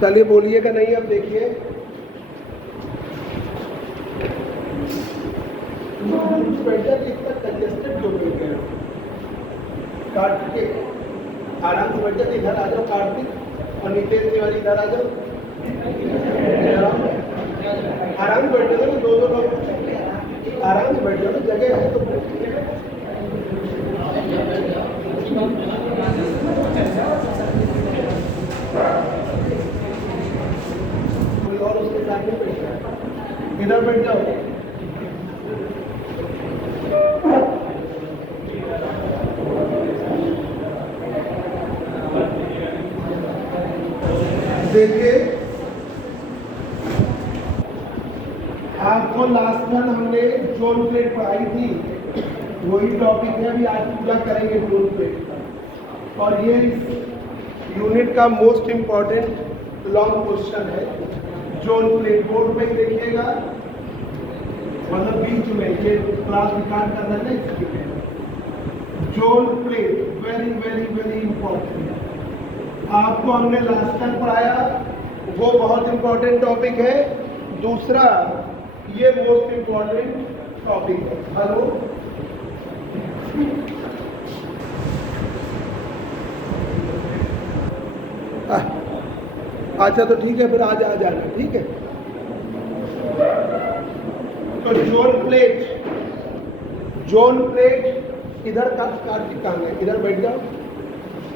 चलिए बोलिएगा नहीं। अब देखिए कितना कंजेस्टेड जो मिल गया। कार्तिक आराम से बैठ जाओ, इधर आ जाओ कार्तिक और नितेश तिवारी इधर आ जाओ। आराम से बैठ जाओ ना, दो लोग आराम से बैठ जाओ ना, जगह है तो। कोई और उसके साथ नहीं बैठ जाए, इधर बैठ जाओ। देखिए आपको लास्ट में हमने जोन प्लेट पढ़ाई थी, वही टॉपिक है अभी आज पूरा करेंगे जोन प्लेट का। और ये इस यूनिट का मोस्ट इम्पॉर्टेंट लॉन्ग क्वेश्चन है। जोन प्लेट बोर्ड पे देखिएगा, मतलब बीच में ये क्लास रिकॉर्ड करना है इसके लिए। Zone plate very very very important. आपको हमने लास्ट टाइम पढ़ाया, वो बहुत इंपॉर्टेंट टॉपिक है। दूसरा ये मोस्ट इंपॉर्टेंट टॉपिक है। हेलो, अच्छा तो ठीक है, फिर आज आ जाना, ठीक है। तो जोन प्लेट इधर का कार्तिक काम है, इधर बैठ जाओ।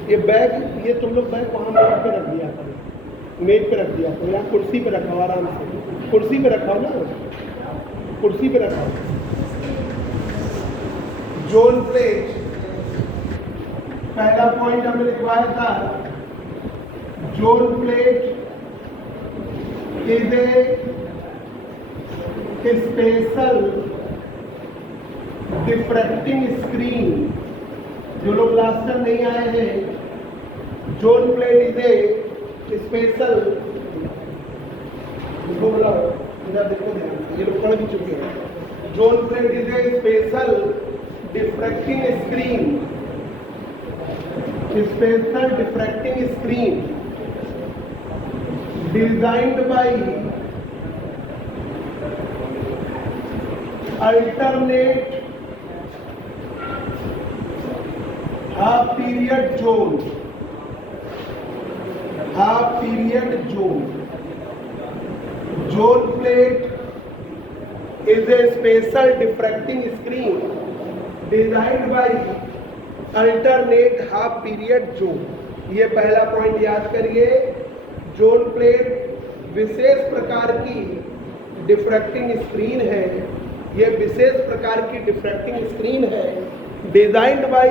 ये बैग, ये तुम लोग बैग वहाँ मेज पे रख दिया करो, मेज पे रख दिया करो, या कुर्सी पे रखाओ, आराम से कुर्सी पे रखाओ ना, कुर्सी पे रखाओ। जोन प्लेट पहला पॉइंट हमने लिखवाया था, zone plate is a special diffracting screen. जो लोग लास्ट टाइम नहीं आए हैं, zone plate is a special, इधर देखो ध्यान, ये लोग पढ़ भी चुके हैं। Zone plate is a special diffracting screen, special diffracting screen designed by alternate half period zone, half period zone. Zone plate is a special diffracting screen designed by alternate half period zone. ये पहला point याद करिए। Zone plate विशेष प्रकार की diffracting screen है, ये विशेष प्रकार की डिफ्रैक्टिंग स्क्रीन है, designed by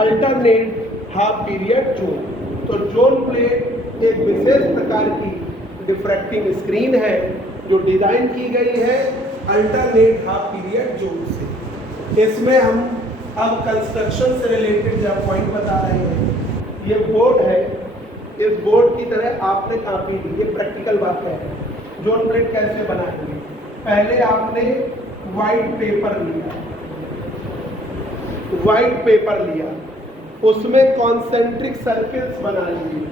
alternate half period zone. तो जोन प्लेट एक विशेष प्रकार की डिफ्रैक्टिंग स्क्रीन है जो डिजाइन की गई है अल्टरनेट हाफ पीरियड जोन से। इसमें हम अब कंस्ट्रक्शन से रिलेटेड जब पॉइंट बता रहे हैं, ये बोर्ड है, इस बोर्ड की तरह आपने कॉपी ली, ये प्रैक्टिकल बात है। जोन प्लेट कैसे बनाएंगे? पहले आपने व्हाइट पेपर लिया, उसमें कॉन्सेंट्रिक सर्किल्स बना लिए।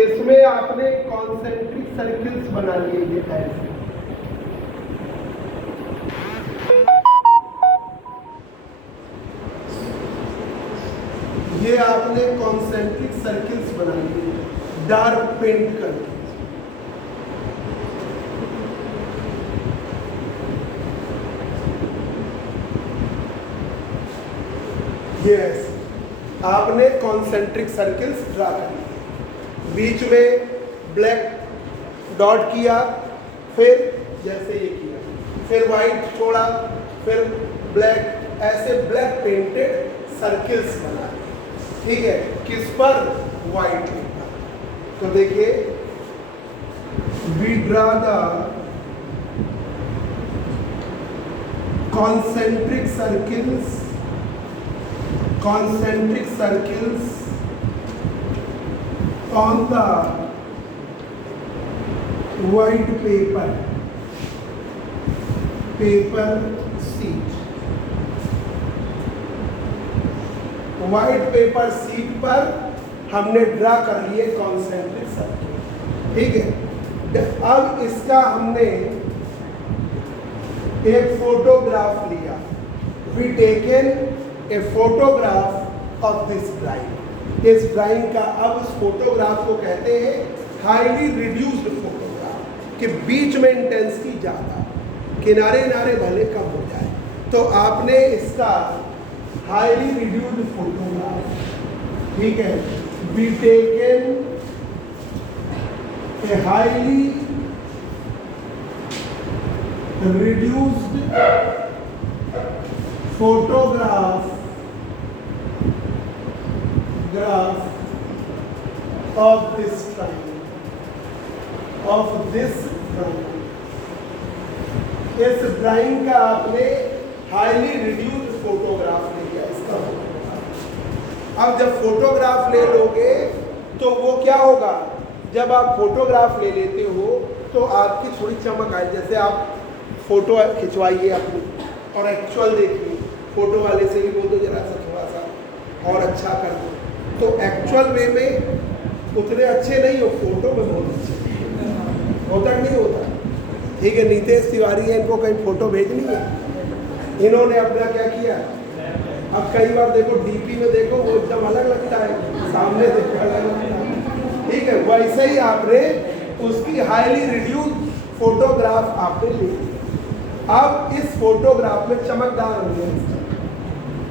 इसमें आपने कॉन्सेंट्रिक सर्किल्स बना लिए, ये ऐसे। ये आपने कॉन्सेंट्रिक सर्किल्स बना लिए डार्क पेंट करके। यस, आपने कॉन्सेंट्रिक सर्किल्स ड्रा कर लिए, बीच में ब्लैक डॉट किया, फिर जैसे ये किया, फिर व्हाइट छोड़ा, फिर ब्लैक, ऐसे ब्लैक पेंटेड सर्किल्स बना। ठीक है, किस पर? White paper. तो देखिए, we draw the concentric circles on the white paper sheet. White paper sheet पर हमने ड्रा कर लिए कॉन्सेंट्रिक सर्किल, ठीक है। अब इसका हमने एक फोटोग्राफ लिया, we taken a photograph of this drawing. इस ड्राइंग का, अब उस फोटोग्राफ को कहते हैं हाईली रिड्यूस्ड फोटोग्राफ, कि बीच में इंटेंसिटी ज़्यादा, किनारे किनारे भले कम हो जाए। तो आपने इसका हाईली रिड्यूस्ड फोटोग्राफ, ठीक है, be taken a highly reduced photograph of this triangle, of this triangle। इस ड्राइंग का आपने हाईली रिड्यूस्ड फोटोग्राफ ले लिया, इसका फोटोग्राफ। अब जब फोटोग्राफ ले लोगे तो वो क्या होगा, जब आप फोटोग्राफ ले लेते हो तो आपकी थोड़ी चमक आए। जैसे आप फोटो खिंचवाइए अपनी और एक्चुअल देखिए, फोटो वाले से भी बोल दो जरा सा थोड़ा सा और अच्छा कर दो, तो एक्चुअल वे में उतने अच्छे नहीं हो, फोटो में बहुत अच्छे होता नहीं होता, ठीक है। नीतेश तिवारी है, इनको कहीं फोटो भेजनी है, इन्होंने अपना क्या किया, अब कई बार देखो डीपी में देखो वो एकदम अलग लगता है, सामने देखो अलग लगता है, ठीक है। वैसे ही आपने उसकी हाईली रिड्यूस्ड फोटोग्राफ आपने ली। अब इस फोटोग्राफ में चमकदार होंगे,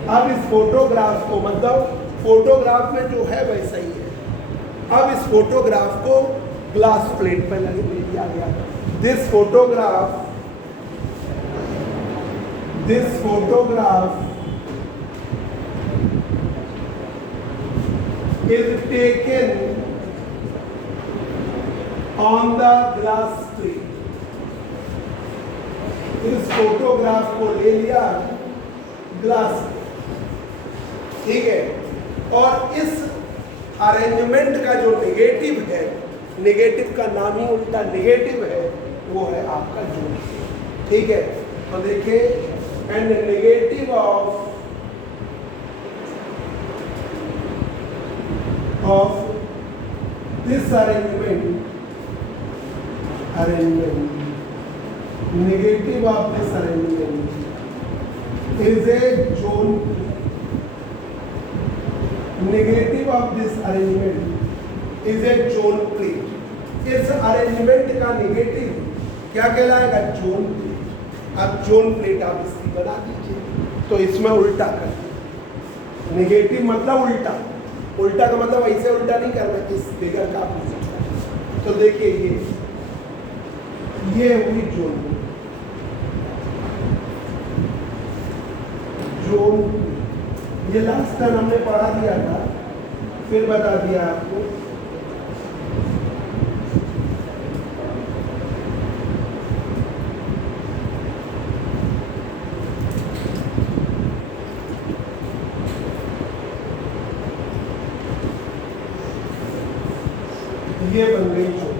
अब इस फोटोग्राफ को, मतलब फोटोग्राफ में जो है वैसा ही है। अब इस फोटोग्राफ को ग्लास प्लेट पर लगे ले दिया गया। This photograph is taken on the glass plate। इस फोटोग्राफ को ले लिया ग्लास, ठीक है। और इस अरेंजमेंट का जो नेगेटिव है, नेगेटिव का नाम ही उल्टा नेगेटिव है, वो है आपका जून, ठीक है। तो देखिए, and negative of this arrangement negative of this arrangement is a zone। negative of this arrangement is a zone plate। इस अरेंजमेंट का नेगेटिव क्या कहलाएगा, जोन प्लेट। अब जोन प्लेट आप इसकी बना दीजिए, तो इसमें उल्टा कर, नेगेटिव मतलब उल्टा, उल्टा का मतलब ऐसे उल्टा नहीं करना, इस फिगर का आप। तो देखिए ये हुई जोन, ये लास्ट टाइम हमने पढ़ा दिया था, फिर बता दिया आपको। ये बन गई जोन,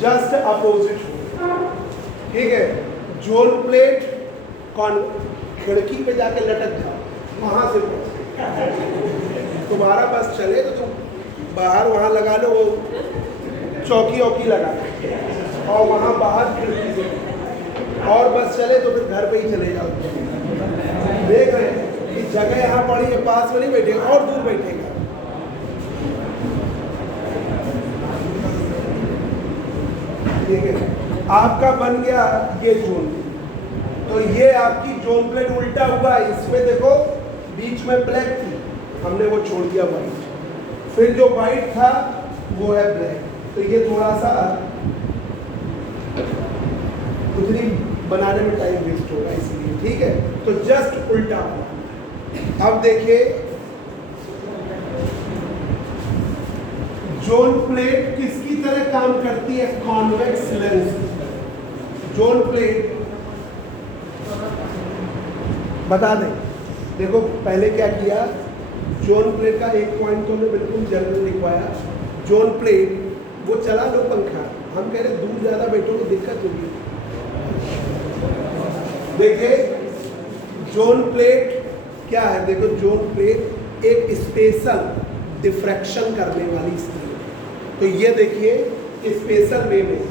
जस्ट अपोजिट हो, ठीक है। जोन प्लेट कौन, खिड़की पे जाके लटक जाओ, वहां से तुम्हारा बस चले तो तुम बाहर वहां लगा लो, वो चौकी औकी लगा और वहां बाहर खिड़की से, और बस चले तो फिर घर पे ही चले जाओ। देख रहे हैं कि जगह यहाँ पड़ी है, पास में नहीं बैठेगा और दूर बैठेगा। ठीक है, आपका बन गया ये जोन। तो ये आपकी जोन प्लेट उल्टा हुआ है, इसमें देखो बीच में ब्लैक थी, हमने वो छोड़ दिया वाइट, फिर जो वाइट था वो है ब्लैक, तो ये थोड़ा सा उतनी बनाने में टाइम वेस्ट होगा इसलिए, ठीक है। तो जस्ट उल्टा हुआ। अब देखिए जोन प्लेट किसकी तरह काम करती है, कॉन्वेक्स लेंस। जोन प्लेट बता दें, देखो पहले क्या किया, जोन प्लेट का एक पॉइंट तो मैं बिल्कुल जनरल लिखवाया। जोन प्लेट वो चला लो पंखा, हम कह रहे दूर ज़्यादा बैठो तो दिक्कत होगी। देखिए जोन प्लेट क्या है, देखो जोन प्लेट एक स्पेशल डिफ्रैक्शन करने वाली स्क्रीन। तो ये देखिए स्पेशल वे में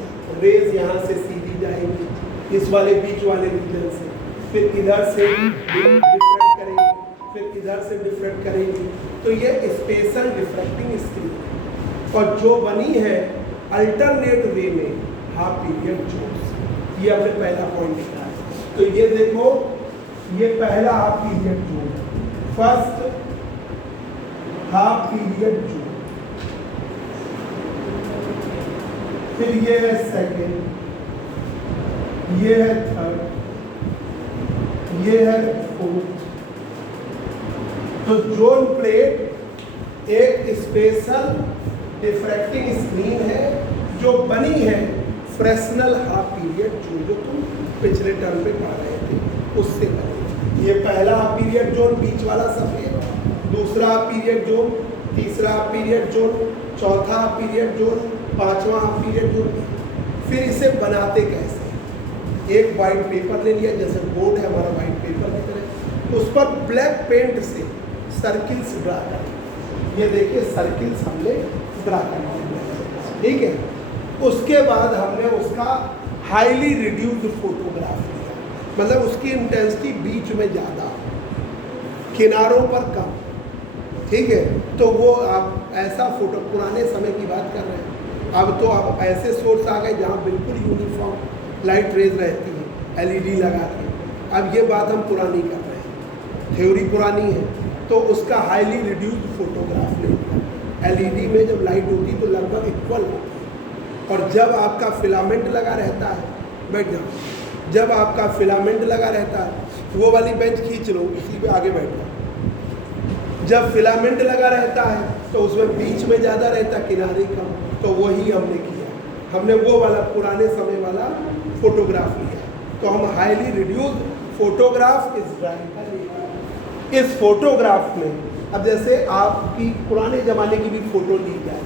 रेज यहाँ से सीधी जाएंगी इस वाले बीच वाले रीजन से, फिर इधर से डिफ्रैक्ट करेंगे, फिर इधर से डिफ्रैक्ट करेंगे। तो ये स्पेशल डिफ्रैक्टिंग स्क्रीन है और जो बनी है अल्टरनेट वे में हाफ पीरियड जोन्स। ये हमने पहला पॉइंट लिखा है। तो ये देखो ये पहला half period zone, first half period zone, फिर ये है सेकेंड, ये है थर्ड, ये है फोर्थ। तो जोन प्लेट एक स्पेशल डिफ्रैक्टिंग स्क्रीन है जो बनी है फ्रेस्नेल हाफ पीरियड जोन, जो तुम पिछले टर्म पे पढ़ रहे थे उससे बनी। ये पहला हाफ पीरियड जोन बीच वाला सफेद, दूसरा हाफ पीरियड जोन, तीसरा हाफ पीरियड जोन, चौथा हाफ पीरियड जोन, पांचवा हाफ पीरियड जोन। फिर इसे बनाते कैसे? एक वाइट पेपर ले लिया, जैसे बोर्ड है हमारा वाइट पेपर की तरह, उस पर ब्लैक पेंट से सर्किल्स ड्रा करें। ये देखिए सर्किल्स हमने ड्रा कर दिए, ठीक है। उसके बाद हमने उसका हाईली रिड्यूस्ड फोटोग्राफ लिया, मतलब उसकी इंटेंसिटी बीच में ज़्यादा, किनारों पर कम, ठीक है। तो वो आप ऐसा फोटो, पुराने समय की बात कर रहे हैं, अब तो आप ऐसे सोर्स आ गए जहाँ बिल्कुल यूनिफॉर्म लाइट रेज रहती है एलईडी लगा के। अब ये बात हम पुरानी कर रहे हैं, थ्योरी पुरानी है। तो उसका हाईली रिड्यूस्ड फोटोग्राफ ले लिया। एलईडी में जब लाइट होती तो लगभग इक्वल होती है, और जब आपका फिलामेंट लगा रहता है, बैठ जाओ, जब आपका फिलामेंट लगा रहता है, वो वाली बेंच खींच लो, उसी पे आगे बैठ जाओ। जब फिलामेंट लगा रहता है तो उसमें बीच में ज़्यादा रहता, किनारे कम। तो वही हमने किया, हमने वो वाला पुराने समय वाला फोटोग्राफ लिया। तो हम हाईली रिड्यूस्ड फोटोग्राफ इस ड्राइंग का लिया। इस फोटोग्राफ में अब जैसे आपकी पुराने ज़माने की भी फ़ोटो ली जाए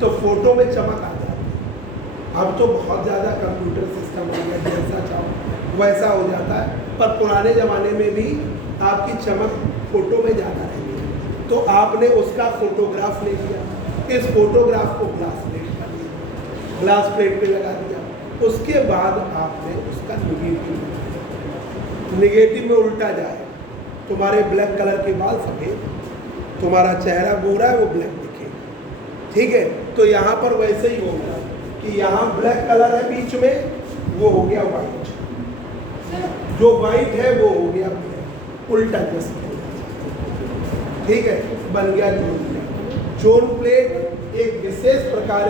तो फ़ोटो में चमक आ जाती है। अब तो बहुत ज़्यादा कंप्यूटर सिस्टम हो गया, जैसा चाहो वैसा हो जाता है, पर पुराने ज़माने में भी आपकी चमक फ़ोटो में ज़्यादा रहेगी। तो आपने उसका फ़ोटोग्राफ ले लिया, इस फोटोग्राफ को ग्लास प्लेट कर दिया, ग्लास प्लेट पे लगा दिया। उसके बाद आपने उसका निगेटिव में उल्टा जाए, तुम्हारे ब्लैक कलर के बाल सफ़ेद, तुम्हारा चेहरा गोरा है, वो ब्लैक दिखे, ठीक है। तो यहाँ पर वैसे ही होगा कि यहाँ ब्लैक कलर है बीच में, वो हो गया वाइट, जो वाइट है वो हो गया ब्लैक, उल्टा जैसे, ठीक है, बन गया जोन प्लेट। जोन प्लेट एक विशेष प्रकार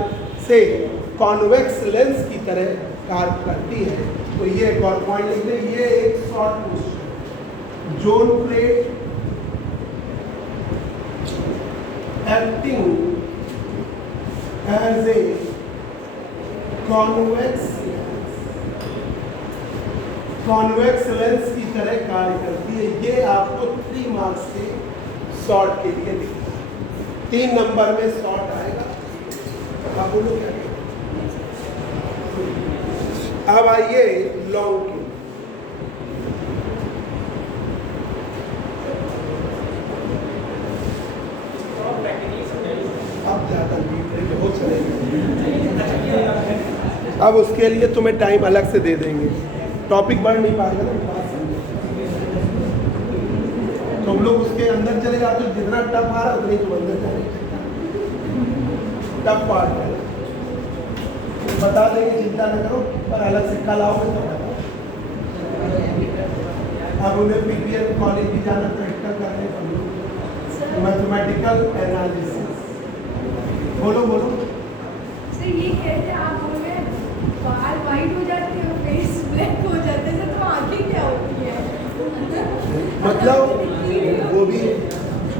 से कॉन्वेक्स लेंस की तरह कार्य करती है। तो ये एक और पॉइंट लिख दें, ये एक short question. Zone plate acting as a convex lens की तरह कार्य करती है। ये आपको 3 मार्क्स के शॉर्ट के लिए लिखना है, 3 नंबर में शॉर्ट आएगा। आप बोलो क्या? अब आइए लॉन्ग की। अब ज़्यादा हो चलेगा, अब उसके लिए तुम्हें टाइम अलग से दे देंगे, टॉपिक बढ़ नहीं पाएगा ना, बात समझो। तुम लोग उसके अंदर चले जाते हो, जितना टफ आ रहा है उतनी तुम अंदर चले, टफ पार्ट है, बता देंगे, चिंता न करो, पर अलग सिक्का लाओगे तो बता। अब उन्हें पीपीएल कॉलेज भी जाना प्रैक्टिकल करने को, मैथमेटिकल एनालिसिस। बोलो बोलो सर, ये कहते आप बोल रहे हैं बाल वाइट हो जाते हैं, फेस ब्लैक हो जाते हैं, तो आंखें क्या होती है? मतलब वो भी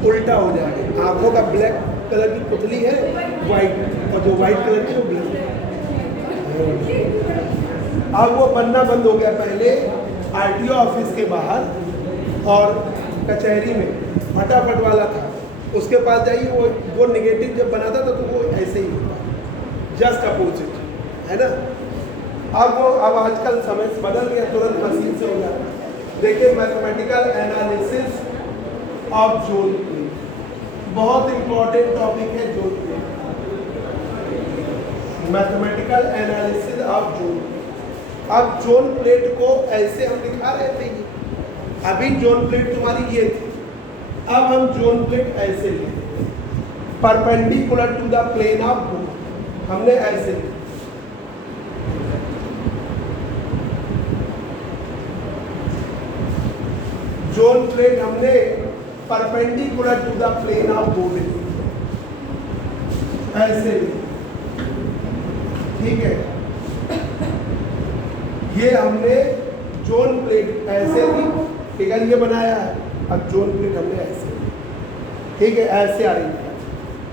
उल्टा हो जाएगा, आंखों का ब्लैक कलर की पुतली है वाइट, और जो वाइट कलर की वो ब्लैक। अब वो बनना बंद हो गया। पहले आरटीओ ऑफिस के बाहर और कचहरी में फटाफट वाला था, उसके पास जाइए, वो निगेटिव जब बनाता था तो वो ऐसे ही होता, जस्ट अपोजिट, है ना। अब आजकल समय बदल गया, तुरंत मशीन से हो जाता है। देखिए mathematical analysis of zone plate, बहुत इंपॉर्टेंट टॉपिक है zone plate, mathematical analysis of zone. अब जोन प्लेट को ऐसे हम दिखा रहे थे, अभी जोन प्लेट तुम्हारी ये थी, अब हम जोन प्लेट ऐसे लेते हैं perpendicular to the plane of bone, हमने ऐसे लिया। जोन प्लेट हमने perpendicular to the plane of bone ऐसे ली, ठीक है। ये हमने जोन प्लेट ऐसे ली, फिगर ये बनाया है, अब जोन प्लेट हमने ऐसे ली, ठीक है, ऐसे आ रही है।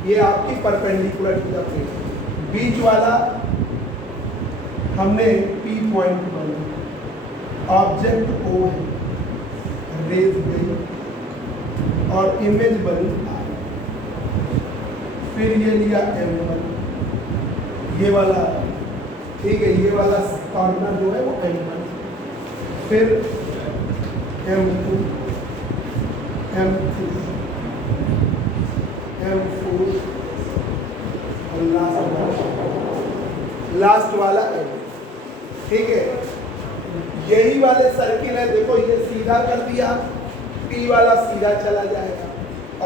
ये आपकी परपेंडिकुलर टू द प्लेन, बीच वाला हमने P पॉइंट बना, ऑब्जेक्ट O है, रेज गई और इमेज बनी R, फिर ये लिया M1, ये वाला, ठीक है, ये वाला कॉर्नर जो है वो M1, फिर M2, M3, M4 और लास्ट वाला M, ठीक है। यही वाले सर्किल है, देखो ये सीधा कर दिया, P वाला सीधा चला जाएगा,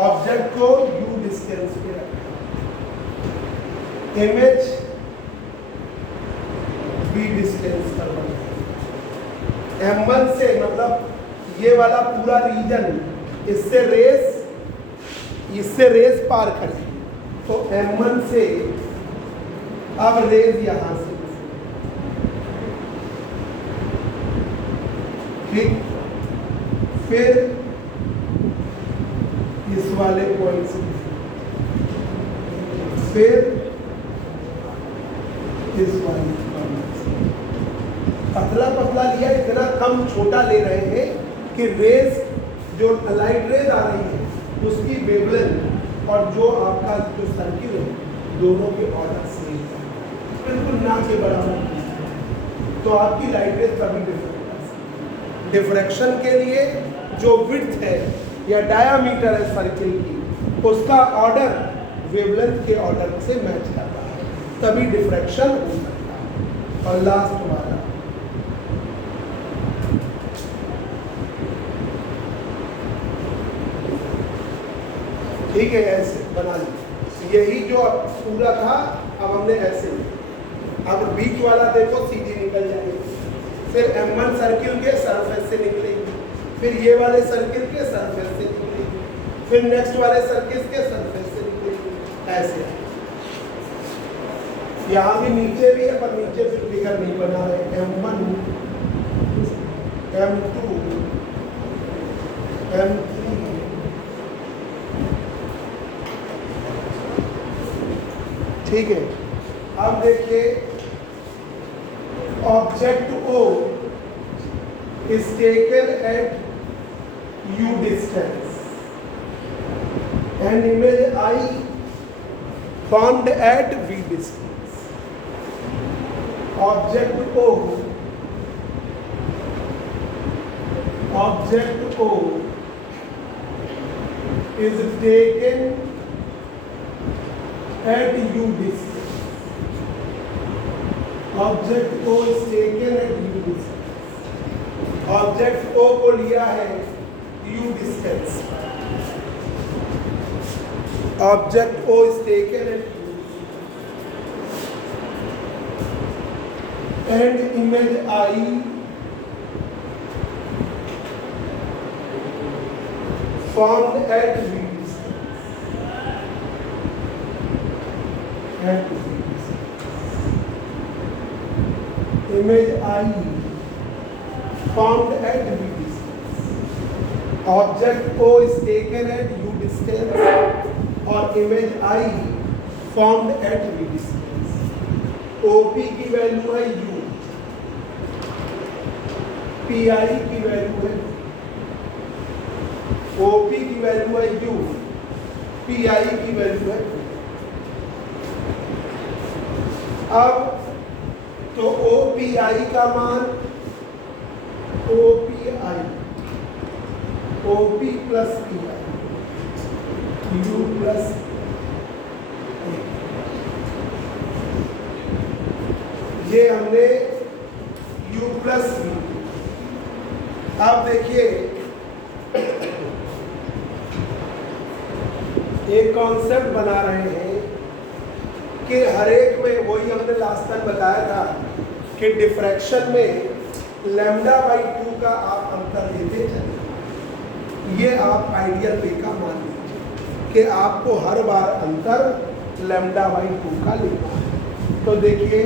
ऑब्जेक्ट को U डिस्टेंस पे रखा, इमेज V डिस्टेंस करवाना, M1 से मतलब ये वाला पूरा रीजन, इससे रेस पार करेगी, तो M1 से अब रेज यहां से, ठीक, फिर इस वाले पॉइंट से, फिर इस वाले पॉइंट से, पतला पतला लिया, इतना कम छोटा ले रहे हैं कि रेस जो लाइट रेज आ रही है उसकी वेवलेंथ और जो आपका जो सर्किल है दोनों के ऑर्डर सेम है, बिल्कुल ना के बराबर, तो आपकी लाइट रेज कभी डिफ्रैक्शन के लिए जो विड्थ है या डायामीटर है सर्किल की, उसका ऑर्डर वेवलेंथ के ऑर्डर से मैच करता है, तभी डिफ्रैक्शन हो सकता है। और लास्ट वाला ठीक है, ऐसे बना ली, यही जो पूरा था अब हमने ऐसे लिया। अब बीच वाला देखो सीधी निकल जाएगी, फिर M1 सर्किल के सरफेस से निकलेगी, फिर ये वाले सर्किल के सरफेस से निकलेगी, फिर नेक्स्ट वाले सर्किल के सरफेस से निकलेगी, ऐसे। यहाँ भी नीचे भी है, पर नीचे फिर फिगर नहीं बना रहे, M1, M2, M3, ठीक है। अब देखिए object O is taken at U distance and image I formed at V distance. Object O is taken at U distance. Object O is taken at U distance. Object O को लिया है U distance. Object O is taken at U distance. And image I formed at V distance. At V distance. Image I formed at V distance. Object O is taken at U distance और image I formed at V distance. OP की value है U, PI की value है, OP की value है U, PI की value है। अब तो OPI का मान OP plus PI u plus ये हमने u प्लस v। आप देखिए एक कॉन्सेप्ट बना रहे हैं कि हर एक में, वही हमने लास्ट टाइम बताया था कि डिफ्रैक्शन में लैम्डा बाई 2 का आप अंतर लेते चले। ये आप आइडियल वे का मान लीजिए कि आपको हर बार अंतर लैम्डा बाई 2 का लेना है। तो देखिए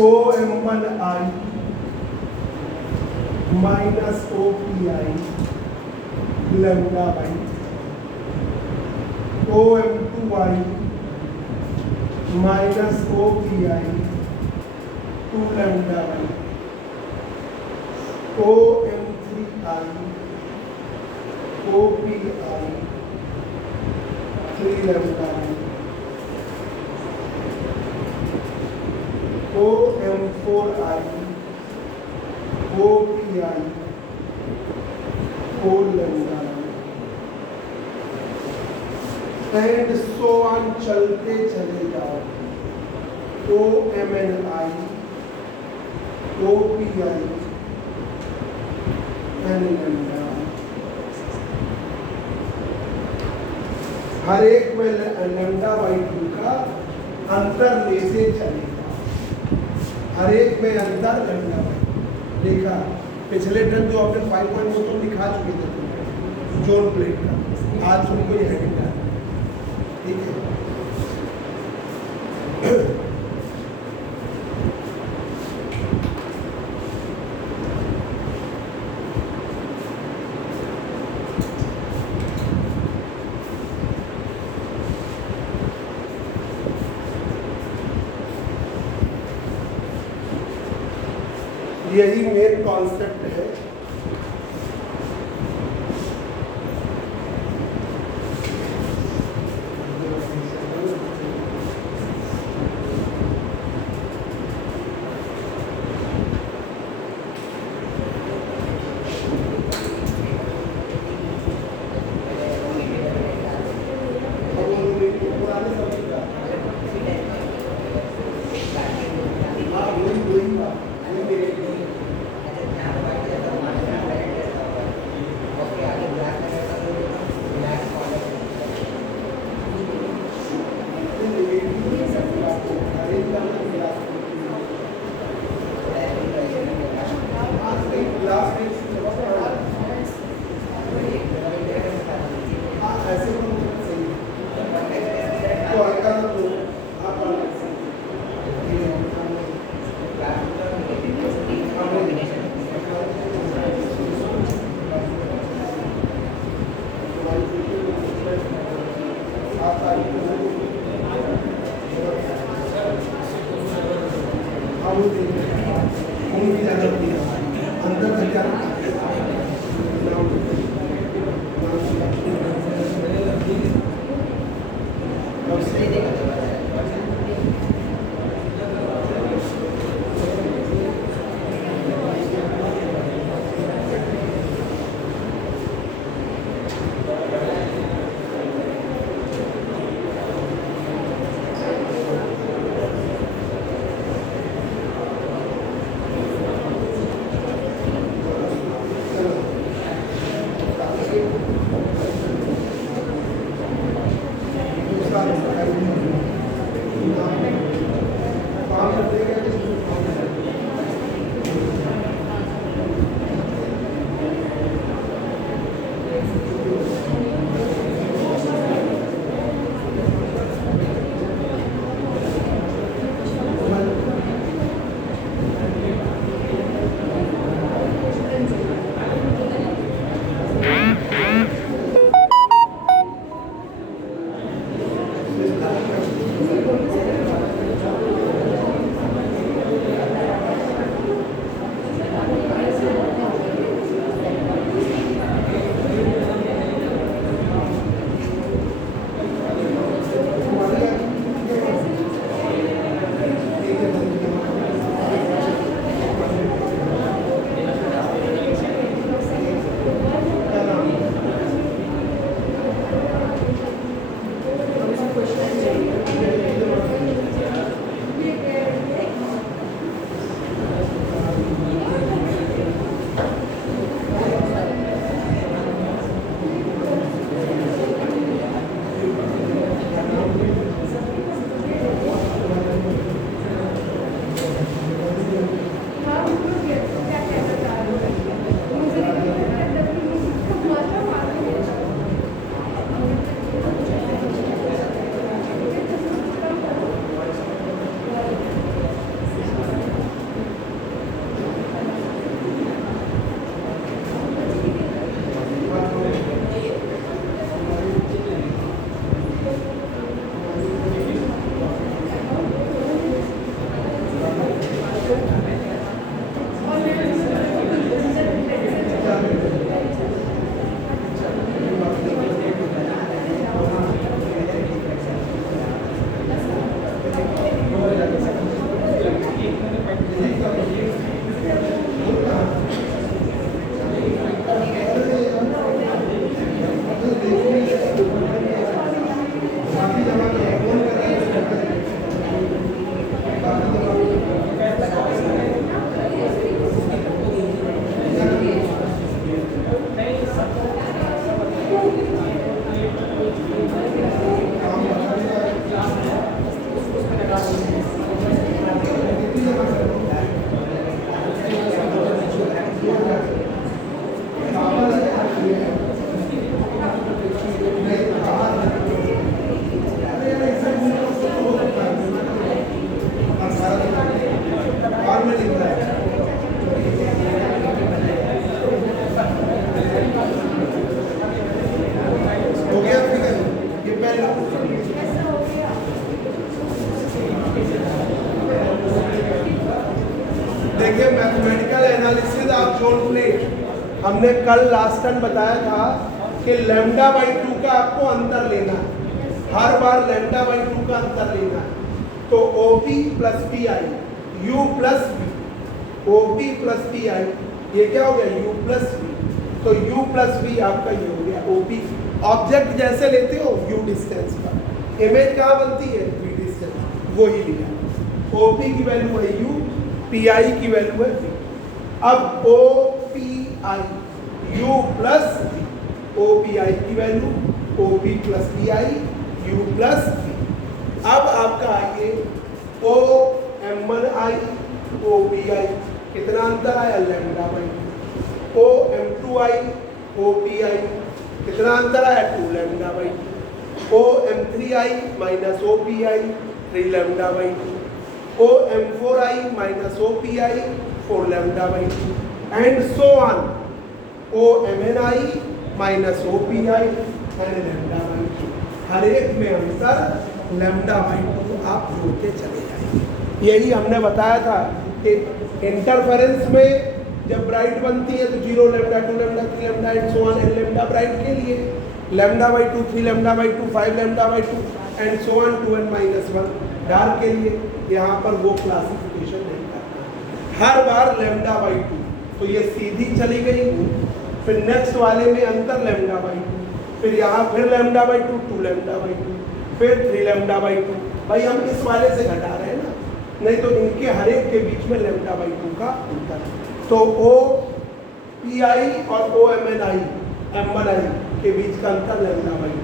OM1I minus OPI lambda by OM2I minus OPI 2 lambda by OM3I OPI 3 lambda by OM4I OPI 4 lambda and so on चलते चले जाओ। OMNI OPI n लैम्डा हर एक में लैम्डा बाई 2 का अंतर लेते चलेगा। हर एक में अंतर लैम्डा बाई देखा। पिछले टर्म जो आपने 5.2 तो दिखा चुके थे जोन प्लेट का, आज तुमको ये हेडिंग है, ठीक है। यही मेन कॉन्सेप्ट है। हमने कल लास्ट टाइम बताया था कि लैम्डा बाई 2 का आपको अंतर लेना है, हर बार लैम्डा बाई 2 का अंतर लेना है। तो OP plus P I U plus V, OP plus P I, ये क्या हो गया U प्लस वी, तो U प्लस वी आपका ये हो गया OP। ऑब्जेक्ट जैसे लेते हो U डिस्टेंस पर, इमेज कहाँ बनती है V डिस्टेंस, वही लिया। OP की वैल्यू है U, PI की वैल्यू है V। अब OPI U plus V, OPI की value OP plus PI U plus V। अब आपका आइए OM1I OPI, कितना अंतर आया लैम्डा बाई 2, OM2I OPI, कितना अंतर आया 2 lambda by 2, OM3I minus OPI 3 lambda by 2, OM4I minus OPI 4 lambda by 2 and so on, OMNI minus OPI and lambda by 2। हर एक में अंतर लैम्डा बाई 2 आप जोड़ते चले जाएंगे। यही हमने बताया था कि इंटरफेरेंस में जब ब्राइट बनती है तो 0 lambda 2 lambda 3 lambda and so on an lambda bright के लिए, lambda by 2 3 lambda by 2 5 lambda by 2 and so on 2n minus 1 dark के लिए। यहाँ पर वो क्लासिफिकेशन नहीं करना, हर बार लैम्डा बाई 2, तो ये सीधी चली गई। फिर नेक्स्ट वाले में अंतर लैम्डा बाई 2, फिर यहाँ फिर लैम्डा बाई 2 2 लैम्डा बाई 2 फिर 3 लैम्डा बाई 2। भाई हम इस वाले से घटा रहे हैं ना, नहीं तो इनके हर एक के बीच में लैम्डा बाई 2 का अंतर। तो OPI और OMNI M1I के बीच का अंतर लैम्डा बाई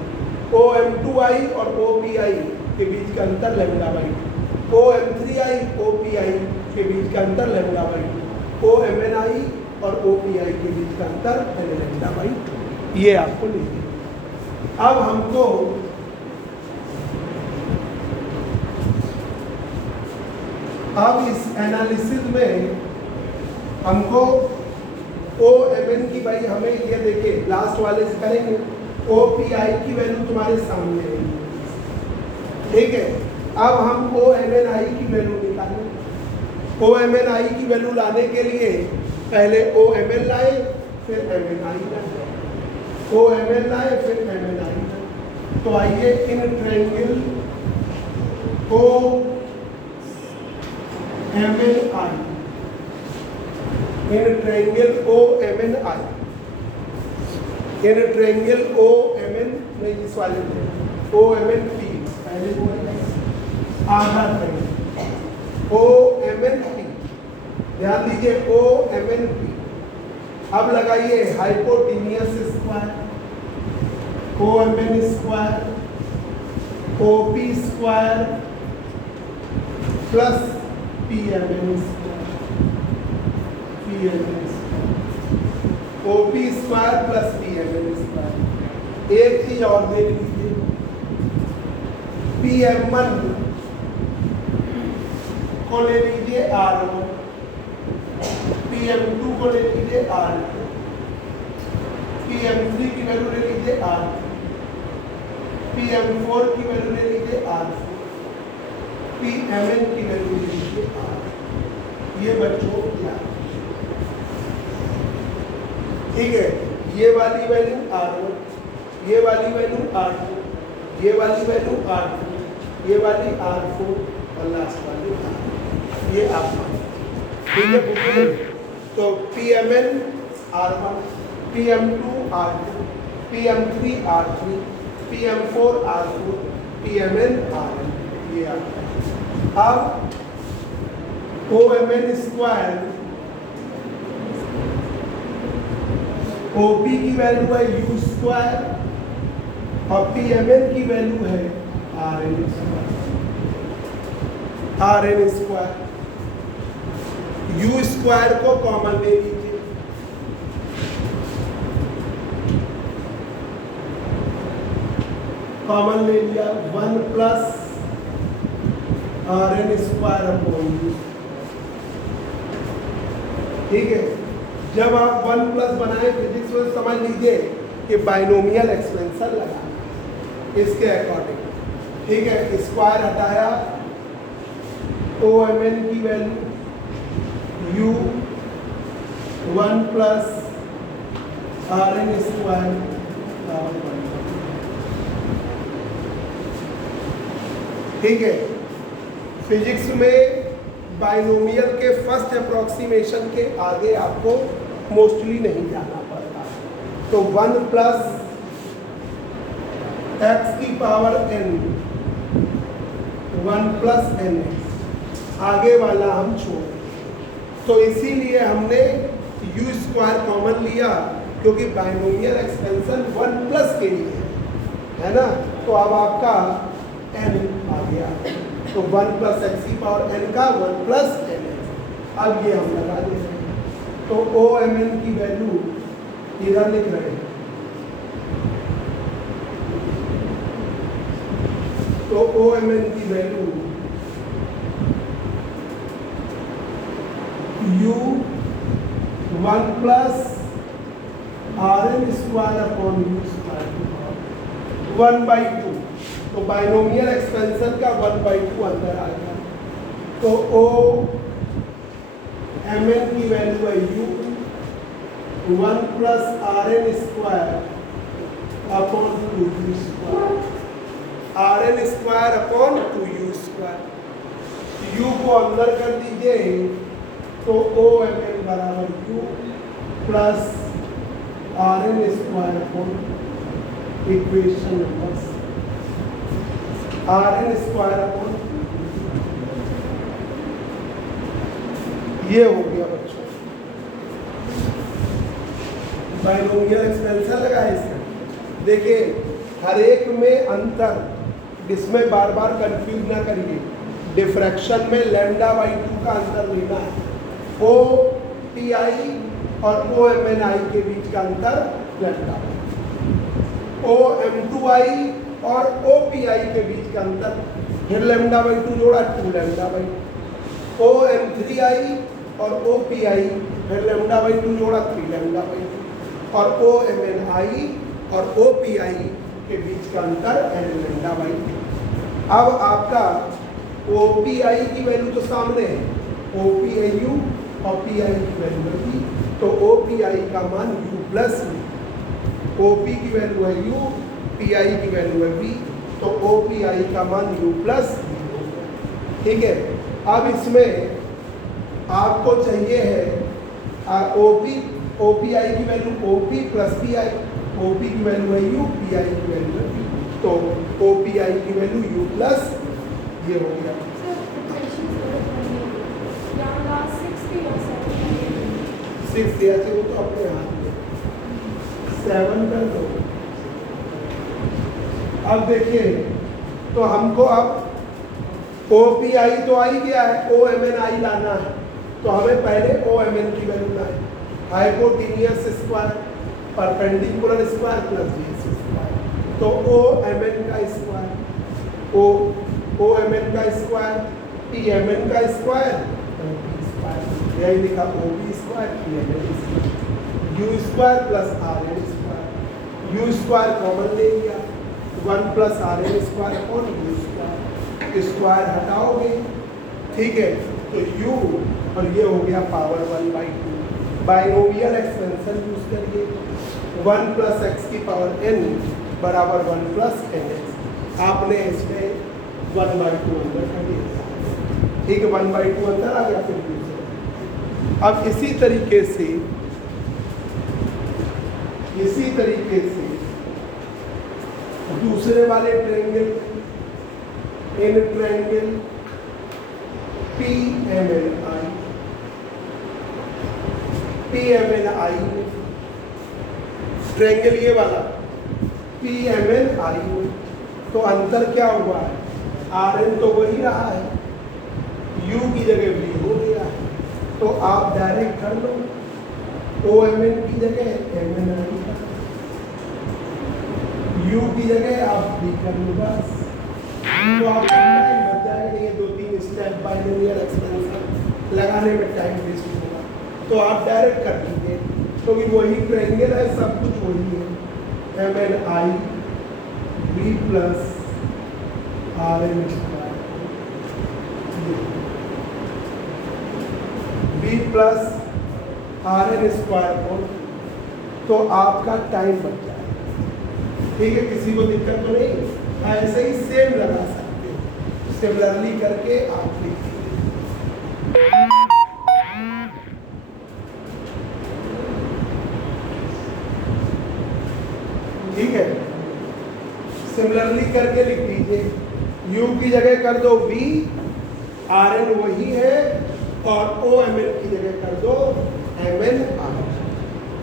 2, OM2I और OPI के बीच का अंतर लैम्डा बाई 2, OM3I OPI के बीच का अंतर लैम्डा बाई 2, OMNI और OPI के बीच का अंतर लैम्डा बाई 2। ये आपको लिखिए। अब हमको अब इस एनालिसिस में हमको OMN की, भाई हमें ये देखिए लास्ट वाले से करेंगे, OPI की वैल्यू तुम्हारे सामने है, ठीक है। अब हम OMNI की वैल्यू निकालें। OMNI की वैल्यू लाने के लिए पहले OMN लाए फिर MNI लाए, OMN लाए फिर MNI लाए। तो आइए in triangle OMNI, in triangle OMNI, in triangle OMN नहीं इस वाले में OMNP, पहले वो आधा ट्रायंगल OMNP, ध्यान दीजिए OMNP। अब लगाइए hypotenuse square, OMN square OP square plus PMN square, PMN square, OP square plus PMN square. एक चीज और देख लीजिए, PM1 को ले लीजिए R1, PM2 को ले लीजिए R2, PM3 की वैल्यू ले लीजिए R3, PM4 की वैल्यू ले लीजिए R4, PMN की वैल्यू ले लीजिए R। ये बच्चों याद, ठीक है। ये वाली वैल्यू R1, ये वाली वैल्यू R2, ये वाली वैल्यू R2, ये वाली R4 और लास्ट वाली R। ये आपका ठीक है बुक। तो PMN R1, PM2 R2, PM3 R3, PM4 R4, PMN RN, ये आपका। अब OMN स्क्वायर, OP की वैल्यू है U स्क्वायर और PMN की वैल्यू है RN square, RN square. U square को कॉमन ले लीजिए, कॉमन ले लिया 1 plus RN square upon U, ठीक है। जब आप 1 प्लस बनाए फिजिक्स में समझ लीजिए कि बाइनोमियल एक्सपेंशन लगा इसके अकॉर्डिंग, ठीक है। स्क्वायर हटाया, OMN की value U 1 plus R N square ठीक है। फिजिक्स में बाइनोमियल के फर्स्ट अप्रोक्सीमेशन के आगे आपको मोस्टली नहीं जाना पड़ता। तो 1 प्लस एक्स की power n, 1 plus N X, आगे वाला हम छोड़। तो इसीलिए हमने यू स्क्वायर कॉमन लिया, क्योंकि बाइनोमियल एक्सपेंशन 1 प्लस के लिए है ना। तो अब आपका n आ गया, तो 1 प्लस एक्स की पावर n का 1 प्लस एन एक्स। अब ये हम लगा दे रहे हैं, तो ओ एम एन की वैल्यू इधर लिख रहे हैं। तो ओ एम एन की value U 1 plus R N square upon U square 1/2। तो बाइनोमियल एक्सपेंशन का 1/2 अंदर आ गया। तो ओ एम एन की वैल्यू है U 1 plus R N square upon 2 U square, R N square upon 2 U square. U को अंदर कर दीजिए, तो ओ एम एन बराबर U plus R N square upon equation number R N square upon, ये हो गया बच्चों बाइनोमियल एक्सपेंशन लगा है इसका। देखिए हर एक में अंतर, इसमें बार बार कंफ्यूज ना करिए। डिफ्रैक्शन में λ/2 का अंतर लेना है। ओ पी आई और ओ एम एन आई के बीच का अंतर λ, ओ एम टू आई और ओ पी आई के बीच का अंतर फिर λ/2 जोड़ा 2λ/2, ओ एम थ्री आई और ओ पी आई फिर λ/2 जोड़ा 3λ/2, और ओ एम एन आई और ओ पी आई के बीच का अंतर nλ/2। अब आपका ओ पी आई की वैल्यू तो सामने है, ओ पी आई यू और पी आई की वैल्यू है v। तो ओ पी आई का मान u plus v, O P की वैल्यू है u, पी आई की वैल्यू है v, तो ओ पी आई का मान u प्लस v हो गया। ठीक है। अब इसमें आपको चाहिए है ओ पी आई की value O P plus P I, O P की वैल्यू है u, पी आई की वैल्यू है v, तो ओ पी आई की वैल्यू u प्लस ये हो गया। सिक्स ऐसे हो तो अपने हाथ में 7 कर दो। अब देखिए तो हमको अब ओ पी आई तो आई गया है, ओ एम एन आई लाना है। तो हमें पहले ओ एम एन की वैल्यू लाए, hypotenuse square perpendicular square plus base square. तो ओ एम एन का स्क्वायर, ओ एम एन का स्क्वायर, पी एम एन का स्क्वायर, यही लिखा O B square P M N square, U square plus R N square. U square common ले लिया, 1 plus R N square upon U square, square हटाओगे। ठीक है, तो u और ये हो गया पावर 1/2। बाइनोमियल एक्सपेंशन यूज करिए, 1 प्लस एक्स की पावर n बराबर 1 प्लस एन एक्स। आपने इसमें 1/2 अंदर कर दिया। ठीक है, 1/2 अंदर आ गया। फिर दूसरा, अब इसी तरीके से दूसरे वाले triangle, in triangle P M N I triangle ये वाला पी एम एन आई, तो अंतर क्या हुआ है, आर एन तो वही रहा है, यू की जगह v हो गया है। तो आप डायरेक्ट कर लो, ओ एम एन की जगह एम एन आई, यू की जगह आप v कर लो बस। तो आप टाइम बच जाएगा, नहीं 2-3 स्टेप बाइनोमियल एक्सपेंशन लगाने में टाइम वेस्ट होगा। तो आप डायरेक्ट कर दीजिए, क्योंकि वही ट्रायंगल है, सब कुछ वही है। M N I v plus R N square, v plus R N square और तो आपका टाइम बच जाएगा। ठीक है, किसी को दिक्कत तो नहीं, ऐसे ही सेम लगा सकते हो, सिमिलरली करके आप लिख दीजिए। ठीक है, सिमिलरली करके लिख दीजिए। u की जगह कर दो v, Rn वही है, और OMN की जगह कर दो MN R।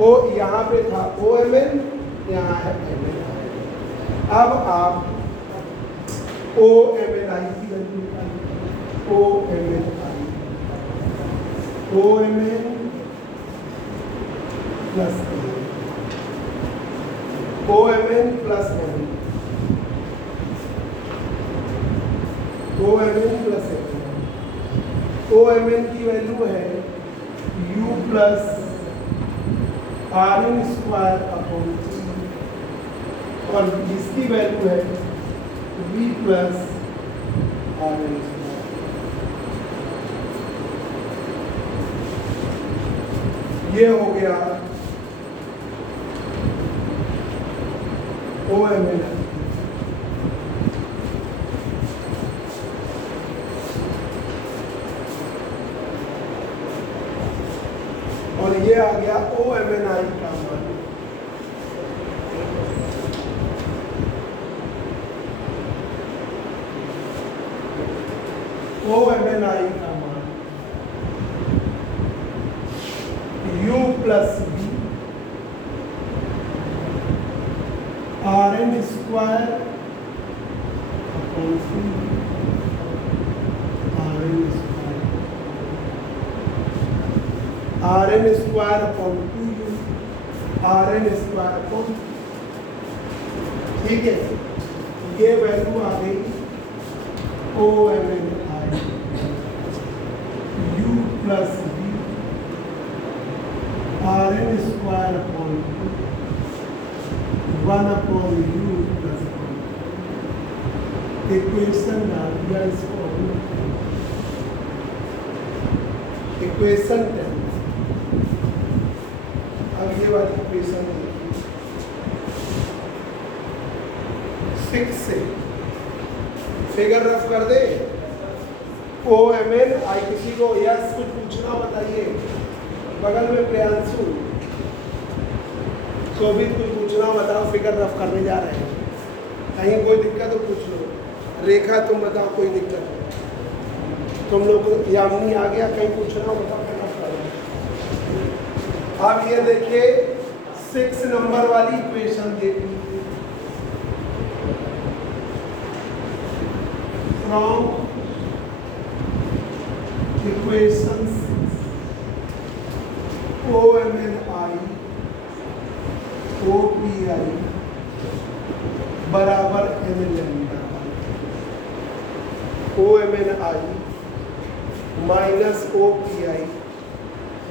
ओ यहाँ पे था OMN, यहाँ है MN। अब आप OMNI की वैल्यू निकालिए। OMNI, OMN plus OMN plus MN, OMN plus MN। OMN की वैल्यू है U plus Rn square upon 2, और इसकी वैल्यू है V प्लस Rn स्क्वायर। ये हो गया OMN। और ये आ गया OMNI का मान। OMNI का मान U plus V Rn square upon 2 Rn square, Rn square upon 2U Rn square upon. ठीक है, ये वैल्यू आ गई OMNI U plus V Rn square upon 1 upon U plus 1। Equation डाल दिया इसको, इक्वेशन 10। अब ये वाली इक्वेशन 6 से फिगर रफ कर दे। OMN आई, किसी को यस कुछ पूछना बताइए, बगल में प्रियांशु, शोभित कुछ पूछना बताओ, फिगर रफ करने जा रहे हैं। कहीं कोई दिक्कत हो पूछ लो। रेखा तुम बताओ, कोई दिक्कत हो तुम लोग को? यामिनी आ गया, कहीं पूछना हो बताओ, फिगर रफ करो। अब ये देखिए 6 नंबर वाली इक्वेशन देखिए, फ्रॉम इक्वेशन 6 OMNI OPI बराबर m lambda. OMNI minus OPI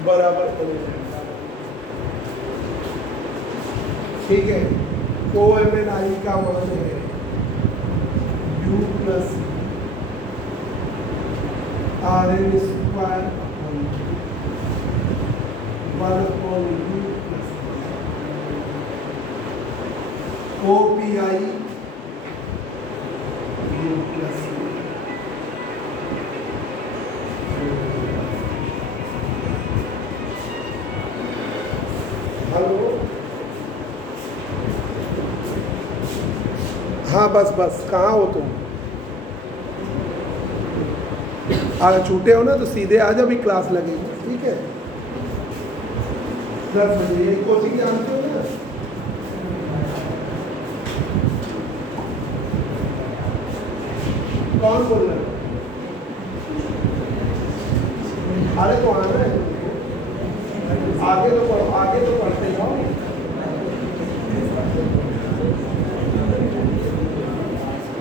बराबर m लैम्डा। ठीक है, OMNI का मान है U plus Rn square upon 1 upon U plus OPI U plus. Hello, हाँ बस बस, कहाँ हो तुम? अगर छूटे हो ना तो सीधे आ जाओ, भी क्लास लगेगी। ठीक है, 10 बजे। ये कोचिंग जानते हो ना? कौन बोल रहा है? अरे तो आना है, आगे तो पढ़ो, आगे तो पढ़ते जाओ।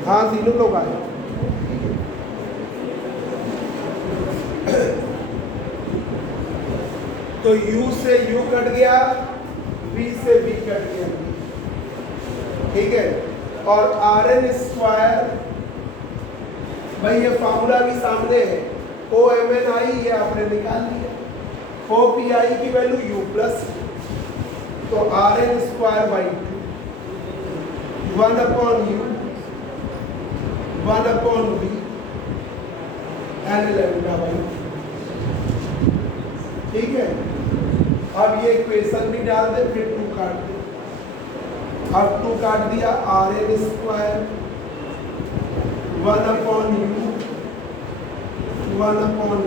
हाँ, तीनों लोग आए। तो U से U कट गया, V से V कट गया। ठीक है, और Rn स्क्वायर, भाई ये फार्मूला भी सामने है। OMNI ये आपने निकाल लिया। OPI की वैल्यू U प्लस, तो R N square by 1 upon U 1 upon V N lambda by, ठीक है। अब ये इक्वेशन भी डाल दे, फिर 2 काट दे। अब 2 काट दिया, R N square 1 upon U 1 upon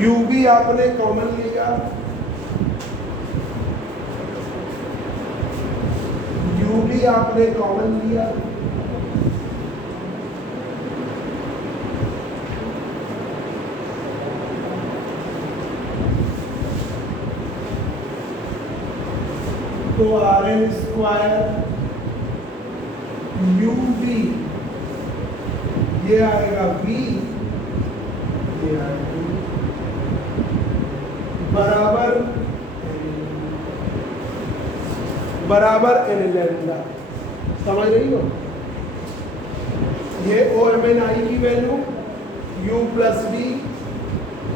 U भी आपने कॉमन लिया, यू भी आपने कॉमन लिया, तो R N square U V, ये आएगा वी, ये आएगा बराबर एन लैम्डा। समझ रही हो? ये ओ एम एन आई की value u plus V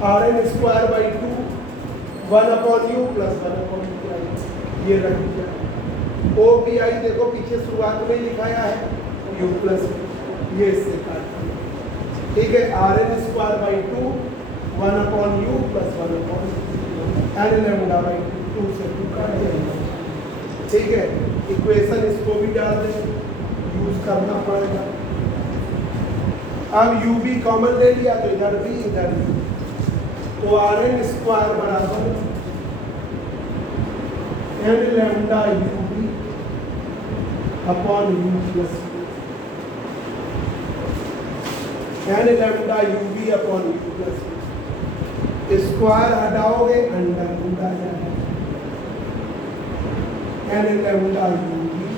R N square by 2 1 upon U plus 1 upon U, ये रख दिया। ओ बी आई देखो पीछे शुरुआत में ही लिखाया है u प्लस, ये इससे काट दिया, ठीक है। R N square by 2 1 upon U plus 1 upon N lambda by 2 से 2 काट दिया, ठीक है। इक्वेशन इसको भी डाल दें, यूज करना पड़ेगा। अब u भी कॉमन ले लिया तो इधर भी इधर भी, तो आर एन स्क्वायर बराबर N lambda U B upon U plus N lambda U B upon U plus, square हटाओगे अंडर रूट आ जाएगा, N lambda U B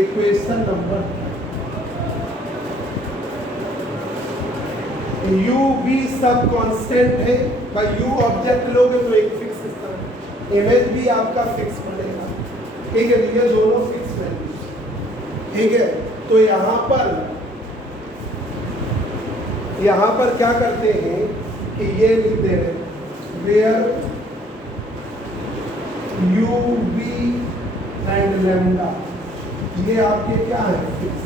equation number. u भी सब कांस्टेंट है, भाई u ऑब्जेक्ट लोगे तो एक फिक्स सिस्टम, इमेज भी आपका फिक्स बनेगा, ठीक है। ये दोनों फिक्स वैल्यूज, ठीक है। तो यहाँ पर क्या करते हैं कि ये लिखते हैं where u v and lambda, ये आपके क्या है फिक्स,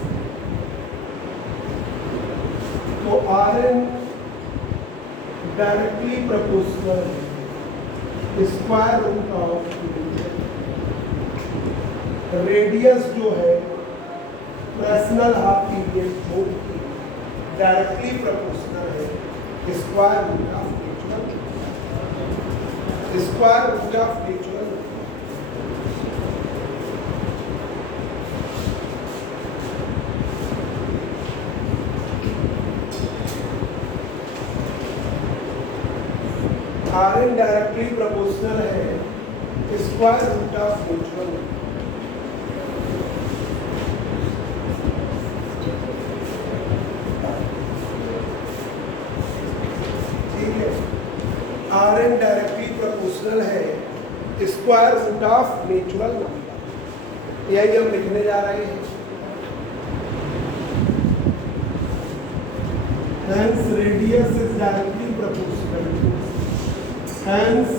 तो R N directly proportional square root of radius जो है फ्रैक्शनल हाफ पीरियड जो डायरेक्टली प्रोपोर्शनल है square root of natural, square root of natural. R N directly proportional है स्क्वायर रूट ऑफ नेचुरल, ठीक है। आर एन डायरेक्टली प्रोपोर्शनल है square root of natural number, यही हम लिखने जा रहे हैं। Hence radius is directly proportional to, hence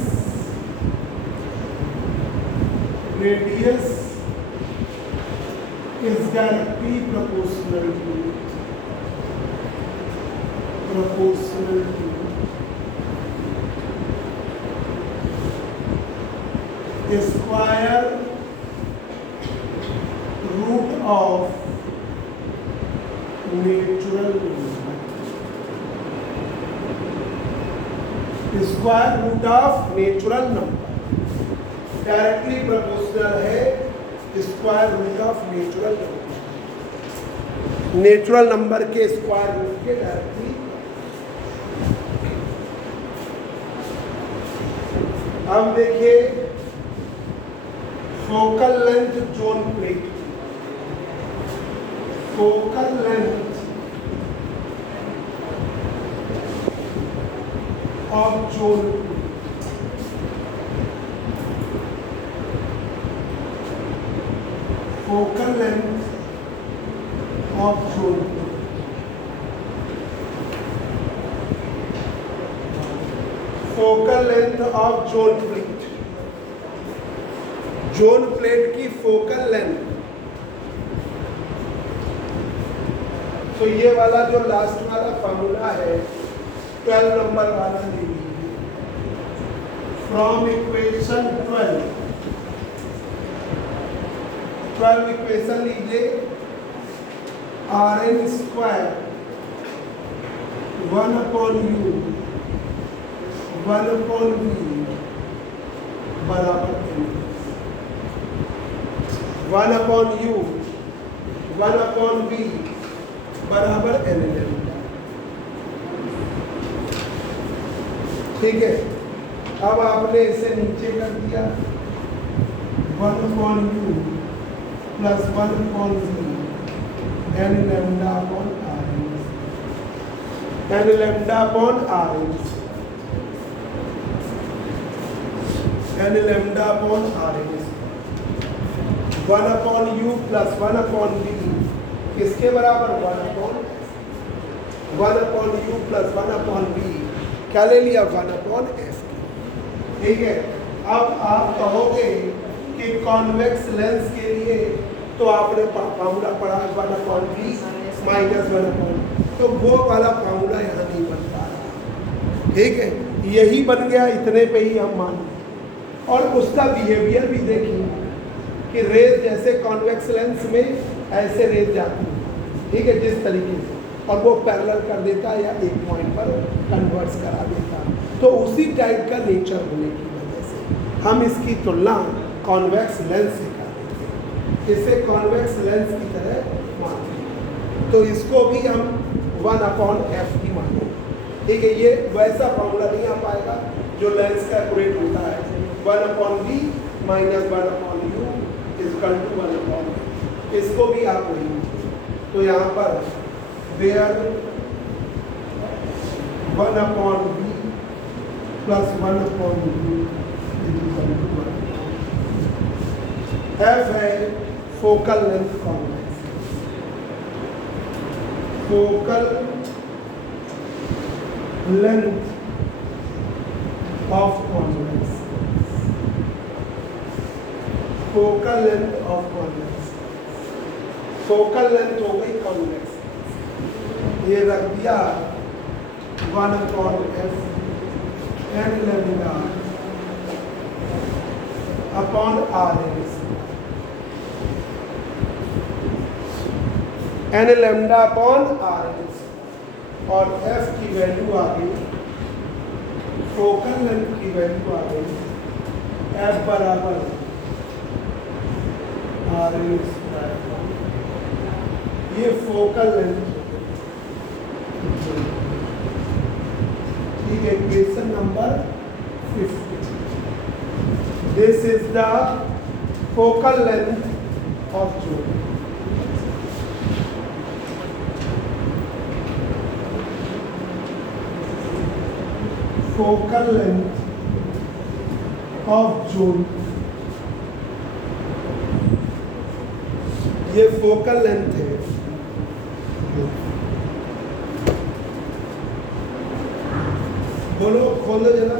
radius is directly proportional to square root of natural number, square root of natural number directly proportional है square root of natural number, natural number के square root के directly. अब देखिए focal length zone plate, focal length of zone, focal length of zone, focal length of zone plate, zone plate की focal length. तो ये वाला जो last वाला फॉर्मूला है 12 नंबर वाला ले लीजिए, फ्रॉम इक्वेशन 12 इक्वेशन लीजिए, R N square 1/u 1/v बराबर 1/u 1/v बराबर n लैम्डा। ठीक है, अब आपने इसे नीचे कर दिया 1/u plus 1/v n lambda upon r n lambda upon r n lambda upon r 1/u plus 1/v किसके बराबर 1/u प्लस 1/v क्या ले लिया 1/f। ठीक है, अब आप कहोगे कि कॉन्वेक्स लेंस के लिए तो आपने फार्मूला पढ़ा 1/v माइनस 1/, तो वो वाला फार्मूला यहाँ नहीं बन पा रहा। ठीक है, यही बन गया, इतने पे ही हम मान, और उसका बिहेवियर भी देखिए कि रेज जैसे कॉन्वेक्स लेंस में ऐसे रेज जाती है। ठीक है, जिस तरीके से, और वो पैरेलल कर देता या एक पॉइंट पर कन्वर्ट्स करा देता, तो उसी टाइप का नेचर होने की वजह से हम इसकी तुलना कॉन्वेक्स लेंस से कर देते हैं, इसे कॉन्वेक्स लेंस की तरह मानते हैं, तो इसको भी हम 1/f की माने। ठीक है, ये वैसा फॉर्मूला नहीं आ पाएगा जो लेंस का एक्यूरेट होता है, 1/v minus 1/u equal to 1/v, इसको भी आप वही। तो यहाँ पर where 1/v plus 1/u equal to 1। f है focal length convex, focal length of convex, focal length of convex, focal length हो गई कॉन्वेक्स, ये रख दिया 1/f n lambda upon r n lambda upon r, और f की value आ गई, फोकल लेंथ की वैल्यू आ गई f बराबर r स्क्वायर। ये फोकल लेंथ। ठीक है, equation number 50, this is the focal length of zone. Focal length of zone, ये फोकल लेंथ है। बोलो, खोल दो जरा।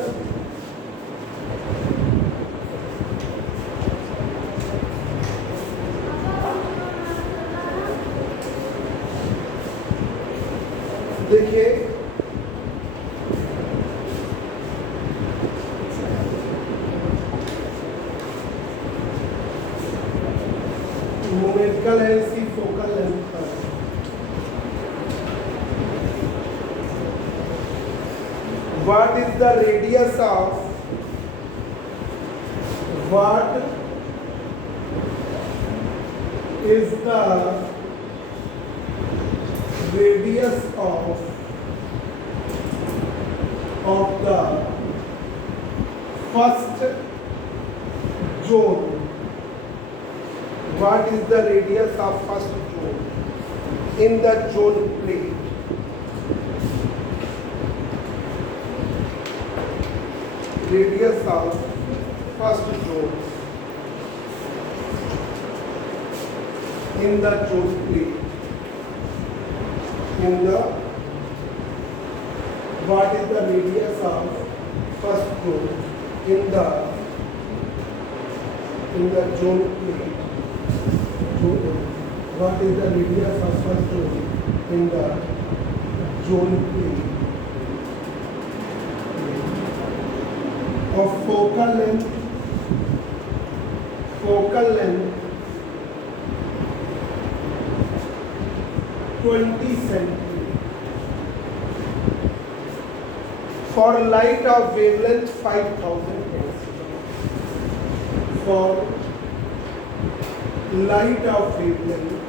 देखिए, न्यूमेरिकल है इसकी फोकल लेंथ पर। What is the radius of what is the radius of the first zone? What is the radius of first zone in the zone plate? Radius of first zone in the zone plate. In the, what is the radius of first zone in the zone A. What is the radius of first zone in the zone A of focal length 20 centimeter for light of wavelength 5000 hertz. For light of wavelength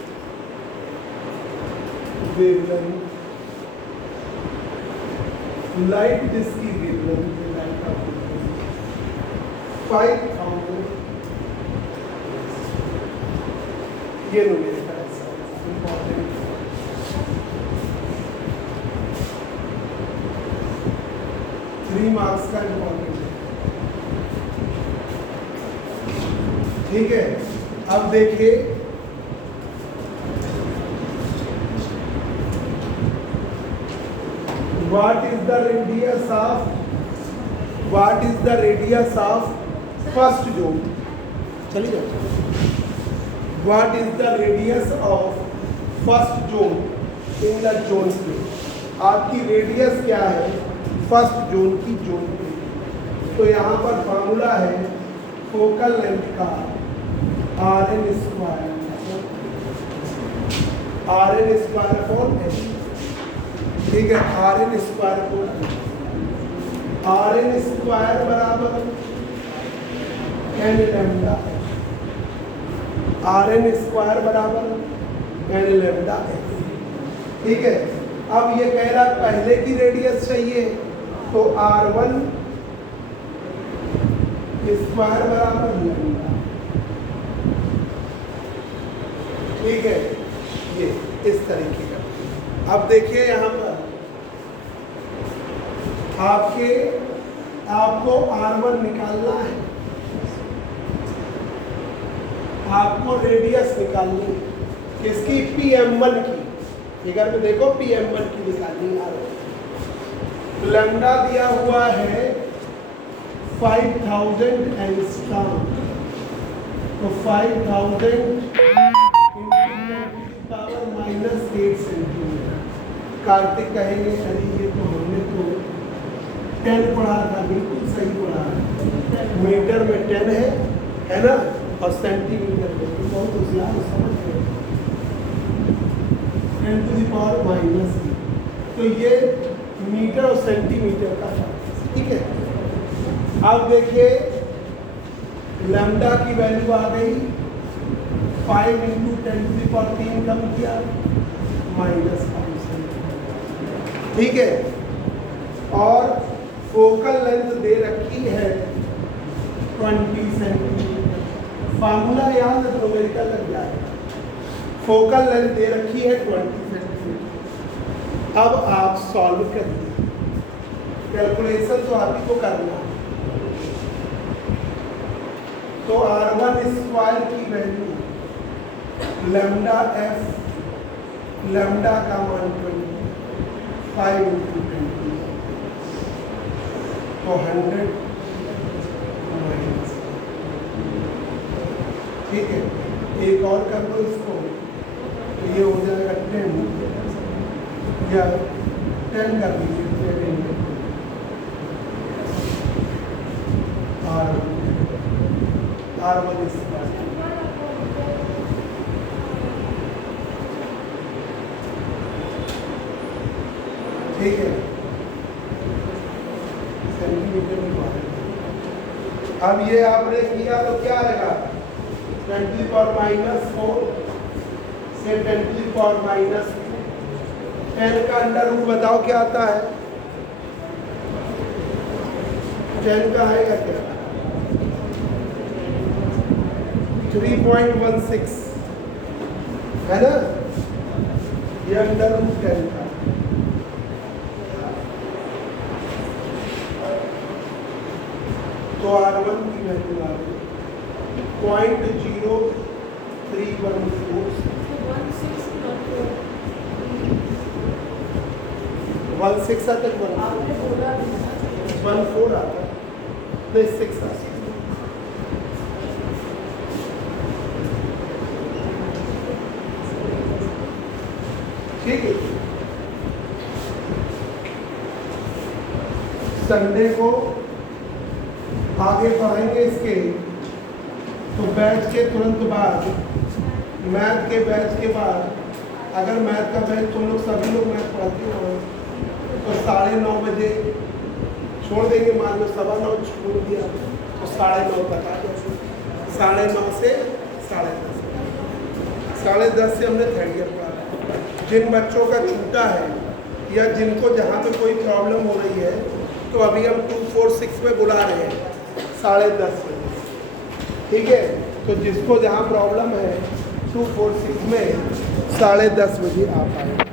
light जिसकी wavelength light of wavelength 5000 ये numerical answer important 3 marks का important है। ठीक है, अब देखिए what is the radius of first zone? चलिए जाओ। What is the radius of first zone in the zone पे? आपकी रेडियस क्या है फर्स्ट जोन की जोन पे? तो यहाँ पर फार्मूला है फोकल लेंथ का Rn स्क्वायर अपॉन एच। ठीक है, Rn स्क्वायर बराबर n लैम्डा Rn स्क्वायर बराबर n लैम्डा x। ठीक है, अब ये कह रहा पहले की रेडियस चाहिए तो R1 स्क्वायर बराबर लैम्डा। ठीक है, ये इस तरीके का। अब देखिए यहाँ पर आपको R1 निकालना है, आपको रेडियस निकालनी है किसकी? PM1 की। फिगर में देखो PM1 की निकालनी है। लैम्डा दिया हुआ है 5000 एंगस्ट्रॉम, तो 5000 पावर -8 सेंटीमीटर। कार्तिक कहेंगे अरे ये तो हमने तो 10 पढ़ा था, बिल्कुल सही पढ़ा है। मीटर में 10 है ना, और सेंटीमीटर में तो बहुत होशियार समझ गए। 10⁻⁻3, तो ये मीटर और सेंटीमीटर का फर्क। ठीक है, अब देखिए लैम्डा की वैल्यू आ गई 5 × 10⁻3 कम किया -5 सेंटीमीटर। ठीक है, और फोकल लेंथ दे रखी है 20 सेंटीमीटर। फार्मूला याद है, न्यूमेरिकल लग जाएगा। फोकल लेंथ दे रखी है 20 सेंटीमीटर। अब आप सॉल्व करिए, कैलकुलेशन तो आप ही को करना है। तो R1 स्क्वायर की वैल्यू लैम्डा f, लैम्डा का मान 5 × 20, तो 100 माइनस। ठीक है, एक और कर दो इसको, ये हो जाएगा 10 या 10 कर दीजिए R1 स्क्वायर। ठीक है, सेंटीमीटर में बाहर। अब ये आपने किया तो क्या आएगा 10⁻⁻4 से 10⁻⁻2। 10 का अंडर रूट बताओ क्या आता है? 10 का आएगा क्या? 3.16 है ना, ये अंडर रूट 10 का। तो R1 की वैल्यू आ गई 0.0314। 16 आता है, 14 आता है। नहीं 6 आवर्स। ठीक है। संडे को आगे पढ़ेंगे इसके, तो बैच के तुरंत बाद, मैथ के बैच के बाद, अगर मैथ का बैच तुम लोग सभी लोग मैथ पढ़ते हो तो 9:30 बजे छोड़ देंगे। मान लो 9:15 छोड़ दिया तो 9:30 तक आ जाए। 9:30 से 10:30, 10:30 से हमने थर्ड ईयर पढ़ा। जिन बच्चों का छूटा है या जिनको जहाँ पे कोई प्रॉब्लम हो रही है, तो अभी हम 246 में बुला रहे हैं 10:30 बजे। ठीक है, तो जिसको जहाँ प्रॉब्लम है 246 में 10:30 बजे आप आए।